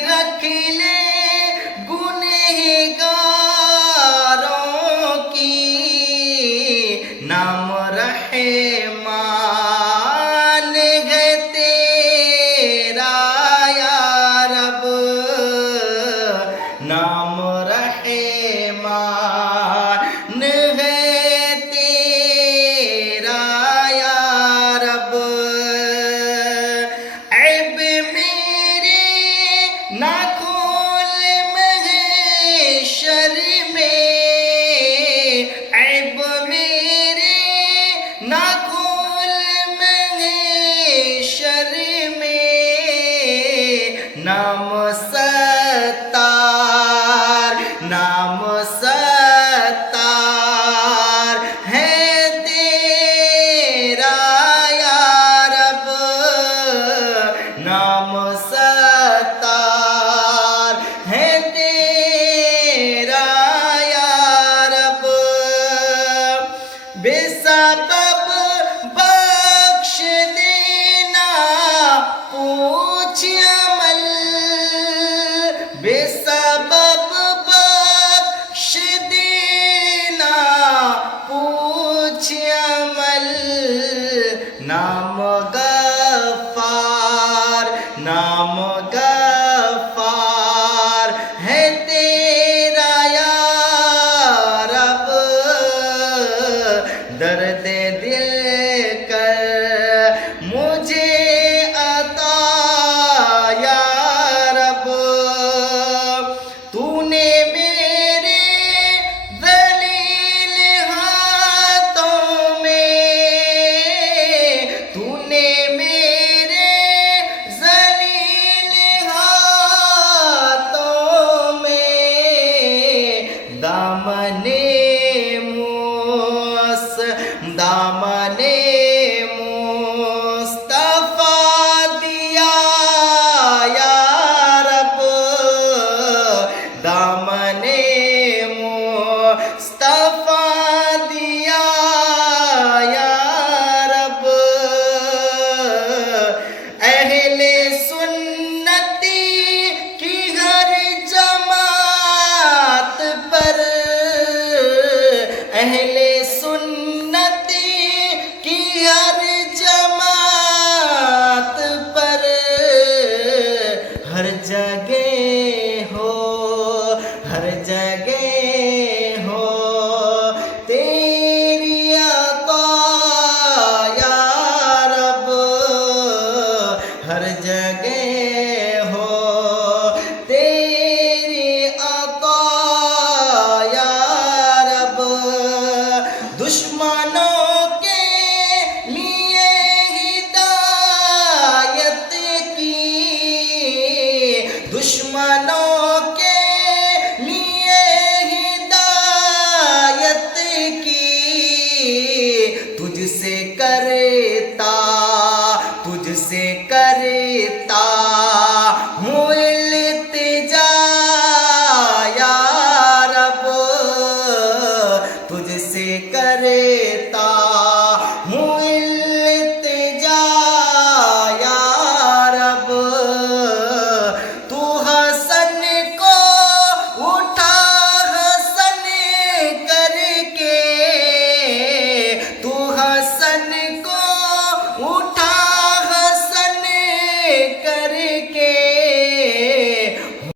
रख ले गुनहगारों की, नाम रहमान है तेरा या रब, नाम रहमान है तेरा या रब। ऐब मेरे ना खोल महशर में, ऐब मेरे ना खोल महशर में, नाम सत्तार, नाम सत्तार है तेरा या रब, नाम सत्तार है तेरा या रब। बेसबब बख्श देना पूछ अमल, बेसबब बख्श देना पूछ अमल, नाम गफ्फार, नाम गफ्फार है तेरा या रब, दर्द दिल कर मुझे अता या रब। तूने मेरे ज़लील हाथों में, तूने मेरे ज़लील हाथों में दामने मुस्तफा दिया या रब, दामने मुस्तफा दिया या रब। अहले सुन्नती की हर जमात पर, अहले सुन्नती की हर जमात पर, हर जगह हो, हर जगह हो तेरी अता या रब, हर जगह हो तेरी अता या रब। दुश्मनों के लिए हिदायत की, दुश्मनों के लिए हिदायत की, तुझसे करता, तुझसे करता हूँ इल्तिजा या रब, तुझसे करता